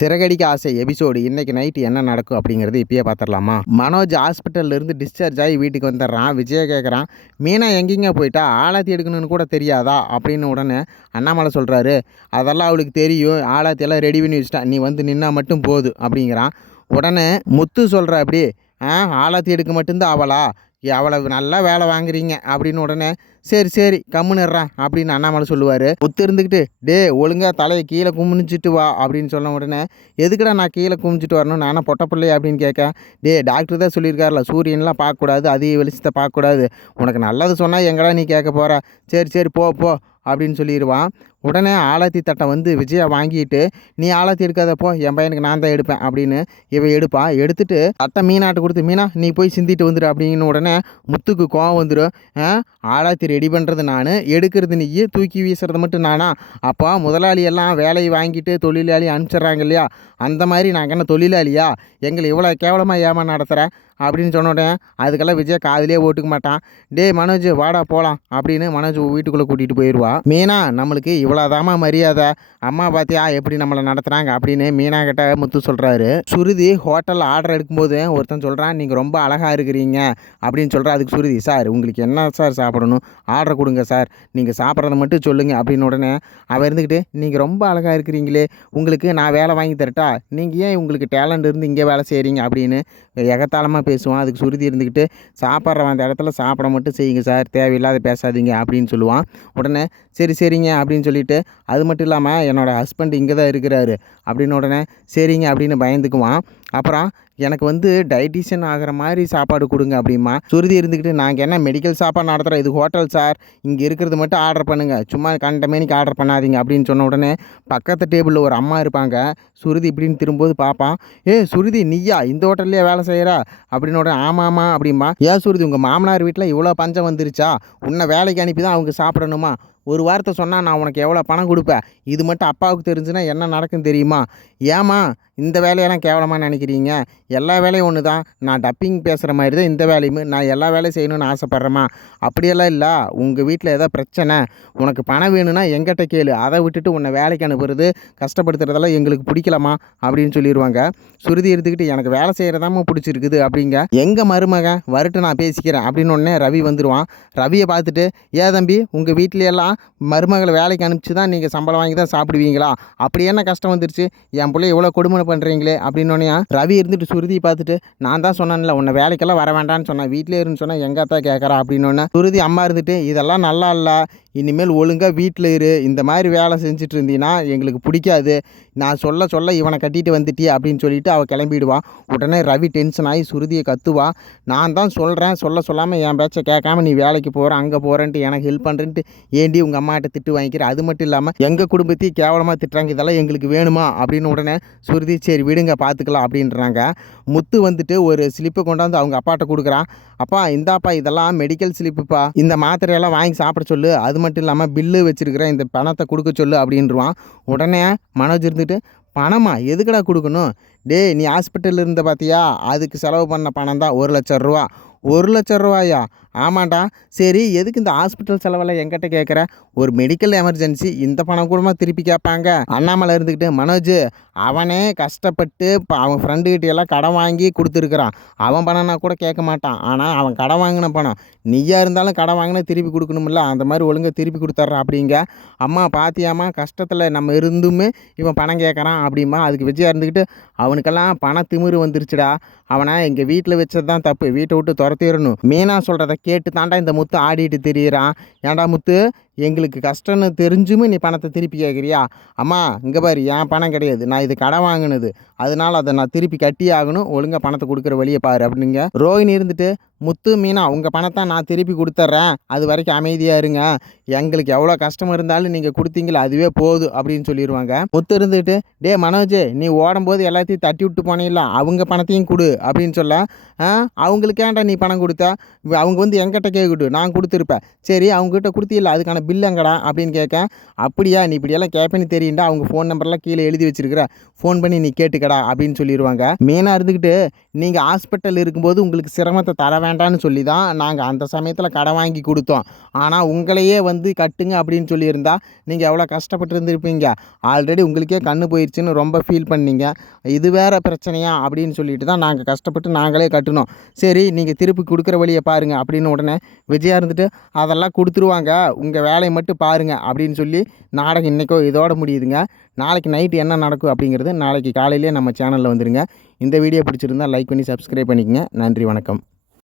சிறகடிக்க ஆசை எபிசோடு இன்னைக்கு நைட்டு என்ன நடக்கும் அப்படிங்கிறது இப்பயே பார்த்துடலாமா? மனோஜ் ஹாஸ்பிட்டல்ல இருந்து டிஸ்சார்ஜ் ஆகி வீட்டுக்கு வந்துடுறான். விஜய கேட்குறான், மீனா எங்கேங்க போயிட்டா, ஆலாத்தி எடுக்கணும்னு கூட தெரியாதா அப்படின்னு. உடனே அண்ணாமலை சொல்கிறாரு, அதெல்லாம் அவளுக்கு தெரியும், ஆலாத்தி எல்லாம் ரெடி பண்ணி வச்சுட்டா, நீ வந்து நின்னா மட்டும் போதும் அப்படிங்கிறான். உடனே முத்து சொல்கிற அப்படி, ஆலாத்தி எடுக்க மட்டும்தான் அவளா, அவளை நல்லா வேலை வாங்குறீங்க அப்படின்னு. உடனே சரி சரி கம்முன்னுறான் அப்படின்னு அண்ணாமலை சொல்லுவார். முத்து இருந்துக்கிட்டு, டே ஒழுங்காக தலையை கீழே குமிஞ்சிட்டு வா அப்படின்னு சொன்ன உடனே, எதுக்குடா நான் கீழே குமிஞ்சிட்டு வரணும், நானும் பொட்ட பிள்ளையா அப்படின்னு கேட்க, டே டாக்டர் தான் சொல்லியிருக்காருல, சூரியன்லாம் பார்க்கக்கூடாது, அதிக வெளிச்சத்தை பார்க்கக்கூடாது, உனக்கு நல்லது சொன்னால் எங்கடா நீ கேட்க போகிற, சரி சரி போ போ அப்படின்னு சொல்லிடுவான். உடனே ஆலாத்தி தட்டை வந்து விஜயா வாங்கிட்டு, நீ ஆலாத்தி எடுக்காதப்போ, என் பையனுக்கு நான் தான் எடுப்பேன் அப்படின்னு இவன் எடுப்பான். எடுத்துட்டு தட்டை மீனாட்ட கொடுத்து, மீனா நீ போய் சிந்திட்டு வந்துடு அப்படின்னு. உடனே முத்துக்கு கோவம் வந்துடும். ஆலாத்தி ரெடி பண்ணுறது நான், எடுக்கிறது நீ, தூக்கி வீசுறது மட்டும் நானா? அப்போ முதலாளி எல்லாம் வேலையை வாங்கிட்டு தொழிலாளி அனுப்பிச்சிட்றாங்க இல்லையா, அந்த மாதிரி நாங்கள் என்ன தொழிலாளியா, எங்களை இவ்வளோ கேவலமாக ஏமா நடத்துகிறேன் அப்படின்னு சொன்ன உடனே அதுக்கெல்லாம் விஜய் காதிலே ஓட்டுக்க மாட்டான். டே மனோஜ் வாடா போகலாம் அப்படின்னு மனோஜ் வீட்டுக்குள்ளே கூட்டிகிட்டு போயிடுவா. மீனா நம்மளுக்கு இவ்வளோதாம்மா மரியாதை, அம்மா பார்த்தியா எப்படி நம்மளை நடத்துகிறாங்க அப்படின்னு மீனா கிட்ட முத்து சொல்கிறாரு. சுருதி ஹோட்டலில் ஆர்டர் எடுக்கும்போது ஒருத்தன் சொல்கிறான், நீங்கள் ரொம்ப அழகாக இருக்கிறீங்க அப்படின்னு சொல்கிறா. அதுக்கு சுருதி, சார் உங்களுக்கு என்ன சார் சாப்பிடணும், ஆர்டர் கொடுங்க சார், நீங்கள் சாப்பிட்றத மட்டும் சொல்லுங்கள் அப்படின்னு. உடனே அவன் இருந்துக்கிட்டு, நீங்கள் ரொம்ப அழகாக இருக்கிறீங்களே, உங்களுக்கு நான் வேலை வாங்கி தரட்டா, நீங்கள் ஏன் உங்களுக்கு டேலண்ட் இருந்து இங்கே வேலை செய்கிறீங்க அப்படின்னு எகத்தாளமாக பேசுவான். அதுக்கு சுருதி இருந்துக்கிட்டு, சாப்பிட்றவன் அந்த இடத்துல சாப்பிட மட்டும் செய்யுங்க சார், தேவையில்லாத பேசாதீங்க அப்படின்னு சொல்லுவான். உடனே சரி சரிங்க அப்படின்னு சொல்லிட்டு, அது மட்டும் இல்லாமல் என்னோடய ஹஸ்பண்ட் இங்கே தான் இருக்கிறாரு அப்படின்னு. உடனே சரிங்க அப்படின்னு பயந்துக்குவான். அப்புறம் எனக்கு வந்து டைட்டிஷியன் ஆகிற மாதிரி சாப்பாடு கொடுங்க அப்படிமா. சுருதி இருந்துக்கிட்டு, நாங்கள் என்ன மெடிக்கல் சாப்பாடு நடத்துகிறோம், இது ஹோட்டல் சார், இங்கே இருக்கிறது மட்டும் ஆர்டர் பண்ணுங்கள், சும்மா கண்டமேனிக்கு ஆர்டர் பண்ணாதீங்க அப்படின்னு சொன்ன உடனே பக்கத்து டேபிளில் ஒரு அம்மா இருப்பாங்க. சுருதி இப்படின்னு திரும்பும்போது பார்ப்பான், சுருதி நீயா இந்த ஹோட்டல்லையே வேலை செய்கிறா அப்படின்னு. உடனே ஆமாம்மா அப்படிமா. ஏன் சுருதி உங்கள் மாமனார் வீட்டில் இவ்வளோ பஞ்சம் வந்துருச்சா, உன்னை வேலைக்கு அனுப்பி தான் அவங்க சாப்பிடணுமா, ஒரு வார்த்தை சொன்னால் நான் உனக்கு எவ்வளோ பணம் கொடுப்பேன், இது மட்டும் அப்பாவுக்கு தெரிஞ்சுன்னா என்ன நடக்கும் தெரியுமா, ஏமா இந்த வேலையெல்லாம் கேவலமாக நினைக்கிறீங்க, எல்லா வேலையும் ஒன்று தான், நான் டப்பிங் பேசுகிற மாதிரி தான் இந்த வேலையுமே, நான் எல்லா வேலையும் செய்யணும்னு ஆசைப்பட்றேம்மா, அப்படியெல்லாம் இல்லை, உங்கள் வீட்டில் ஏதோ பிரச்சனை, உனக்கு பணம் வேணும்னா எங்கிட்ட கேளு, அதை விட்டுட்டு உன்னை வேலைக்கு அனுப்புறது கஷ்டப்படுத்துறதெல்லாம் எங்களுக்கு பிடிக்கலாமா அப்படின்னு சொல்லிடுவாங்க. சுருதி எடுத்துக்கிட்டு, எனக்கு வேலை செய்கிறதாம்மா பிடிச்சிருக்குது அப்படிங்க. எங்கள் மருமகன் வரட்டு நான் பேசிக்கிறேன் அப்படின்னு. உடனே ரவி வந்துடுவான். ரவியை பார்த்துட்டு, தம்பி உங்கள் வீட்டிலையெல்லாம் மருமகளை வேலைக்கு அனுப்பிச்சு தான் நீங்கள் சம்பளம் வாங்கி தான் சாப்பிடுவீங்களா, அப்படி என்ன கஷ்டம் வந்துருச்சு, என் பிள்ளை இவ்வளோ கொடுமை பண்ணுறீங்களே அப்படின்னோடனே ரவி இருந்துட்டு சுருதியை பார்த்துட்டு, நான் தான் சொன்னேன்ல உன்னை வேலைக்கெல்லாம் வர வேண்டான்னு சொன்னேன், வீட்டிலே இருந்து சொன்னால் எங்கத்தான் கேட்குறா அப்படின்னோடனே சுருதி அம்மா இருந்துட்டு, இதெல்லாம் நல்லா இல்லை, இனிமேல் ஒழுங்காக வீட்டில் இரு, இந்த மாதிரி வேலை செஞ்சுட்டு இருந்தீங்கன்னா எங்களுக்கு பிடிக்காது, நான் சொல்ல சொல்ல இவனை கட்டிட்டு வந்துட்டி அப்படின்னு சொல்லிட்டு அவள் கிளம்பிடுவான். உடனே ரவி டென்ஷன் ஆகி சுருதியை கத்துவா, நான் தான் சொல்கிறேன், சொல்ல சொல்லாமல் என் பேச்சை கேட்காம நீ வேலைக்கு போகிற, அங்கே போகிறேன்ட்டு எனக்கு ஹெல்ப் பண்ணுறேன்ட்டு ஏண்டி உங்கள் அம்மாட்ட திட்டு வாங்கிக்கிற, அது மட்டும் இல்லாமல் எங்கள் குடும்பத்தையும் கேவலமாக திட்டுறாங்க, இதெல்லாம் எங்களுக்கு வேணுமா அப்படின்னு. உடனே சுருதி சரி விடுங்க பார்த்துக்கலாம் அப்படின்றாங்க. முத்து வந்துட்டு ஒரு ஸ்லிப்பை கொண்டாந்து அவங்க அப்பாட்ட கொடுக்குறான். அப்பா இந்தாப்பா இதெல்லாம் மெடிக்கல் ஸ்லிப்புப்பா, இந்த மாத்திரையெல்லாம் வாங்கி சாப்பிட சொல்லு, அது மட்டும் இல்லாமல் பில்லு வச்சுருக்கிறேன், இந்த பணத்தை கொடுக்க சொல்லு அப்படின்றான். உடனே மனோஜ் இருந்துட்டு, பணமா எதுக்கடா கொடுக்கணும், டே நீ ஹாஸ்பிட்டலில் இருந்த பார்த்தியா, அதுக்கு செலவு பண்ண பணம் தான் 1,00,000 ரூபா. 1,00,000 ரூபாயா, ஆமாண்டா, சரி எதுக்கு இந்த ஹாஸ்பிட்டல் செலவெல்லாம் என்கிட்ட கேட்குற, ஒரு மெடிக்கல் எமர்ஜென்சி, இந்த பணம் கூடமா திருப்பி கேட்பாங்க. அண்ணாமலை இருந்துக்கிட்டு, மனோஜ் அவனே கஷ்டப்பட்டு அவன் ஃப்ரெண்டுக்கிட்ட எல்லாம் கடன் வாங்கி கொடுத்துருக்குறான், அவன் பணம்னா கூட கேட்க மாட்டான், ஆனால் அவன் கடன் வாங்கின பணம், நீயா இருந்தாலும் கடன் வாங்கினா திருப்பி கொடுக்கணுமில்ல, அந்த மாதிரி ஒழுங்காக திருப்பி கொடுத்துட்றான் அப்படிங்க. அம்மா பாத்தியாம்மா கஷ்டத்தில் நம்ம இருந்துமே இவன் பணம் கேட்குறான் அப்படிமா. அதுக்கு விஜயா இருந்துக்கிட்டு, அவனுக்கெல்லாம் பண திமிரு வந்துருச்சுடா, அவனை எங்கள் வீட்டில் வச்சது தான் தப்பு, வீட்டை விட்டு துரத்திடணும். மீனா சொல்கிறத கேட்டு தாண்டா இந்த முத்து ஆடிட்டு திரியிறான். ஏன்டா முத்து, எங்களுக்கு கஷ்டம்னு தெரிஞ்சுமே நீ பணத்தை திருப்பி கேட்குறியா, அம்மா இங்கே பாரு என் பணம் கிடையாது, நான் இது கடன் வாங்கினது, அதனால் அதை நான் திருப்பி கட்டி ஆகணும், ஒழுங்காக பணத்தை கொடுக்குற வழியை பாரு அப்படிங்க. ரோஹிணி இருந்துட்டு, முத்து மீனா உங்கள் பணத்தை நான் திருப்பி கொடுத்துட்றேன், அது வரைக்கும் அமைதியாக இருங்க, எங்களுக்கு எவ்வளோ கஷ்டம் இருந்தாலும் நீங்கள் கொடுத்தீங்களா அதுவே போதும் அப்படின்னு சொல்லிடுவாங்க. முத்து இருந்துட்டு, டே மனோஜ் நீ ஓடும்போது எல்லாத்தையும் தட்டி விட்டு போனீங்களா, அவங்க பணத்தையும் கொடு அப்படின்னு சொல்ல, அவங்களுக்கு ஏன்டா நீ பணம் கொடுத்த, அவங்க வந்து என்கிட்ட கேட்கட்டும், நான் கொடுத்துருப்பேன், சரி அவங்ககிட்ட கொடுத்தில்ல அதுக்கான பில் எங்கடா அப்படின்னு கேட்க, அப்படியா நீ இப்படியெல்லாம் கேட்பேன்னு தெரியுண்டா, அவங்க ஃபோன் நம்பர்லாம் கீழே எழுதி வச்சிருக்கிற, ஃபோன் பண்ணி நீ கேட்டுக்கடா அப்படின்னு சொல்லிடுவாங்க. மீனாக இருந்துக்கிட்டு, நீங்கள் ஹாஸ்பிட்டல் இருக்கும்போது உங்களுக்கு சிரமத்தை தர வேண்டான்னு சொல்லி தான் நாங்கள் அந்த சமயத்தில் கடன் வாங்கி கொடுத்தோம். ஆனால் உங்களையே வந்து கட்டுங்க அப்படின்னு சொல்லியிருந்தா நீங்கள் எவ்வளோ கஷ்டப்பட்டு இருந்திருப்பீங்க. ஆல்ரெடி உங்களுக்கே கண்ணு போயிடுச்சுன்னு ரொம்ப ஃபீல் பண்ணீங்க. இது வேறு பிரச்சனையா அப்படின்னு சொல்லிட்டு தான் நாங்கள் கஷ்டப்பட்டு நாங்களே கட்டினோம். சரி நீங்கள் திருப்பி கொடுக்குற வழியை பாருங்கள் அப்படின்னு உடனே விஜயா இருந்துட்டு அதெல்லாம் கொடுத்துருவாங்க, உங்கள் வேலையை மட்டும் பாருங்கள் அப்படின்னு சொல்லி நாடகம் இன்றைக்கோ இதோட முடியுதுங்க. நாளைக்கு நைட்டு என்ன நடக்கும் அப்படிங்கிறது நாளைக்கு காலையிலே நம்ம சேனலில் வந்துடுங்க. இந்த வீடியோ பிடிச்சிருந்தால் லைக் பண்ணி சப்ஸ்கிரைப் பண்ணிக்கங்க. நன்றி, வணக்கம்.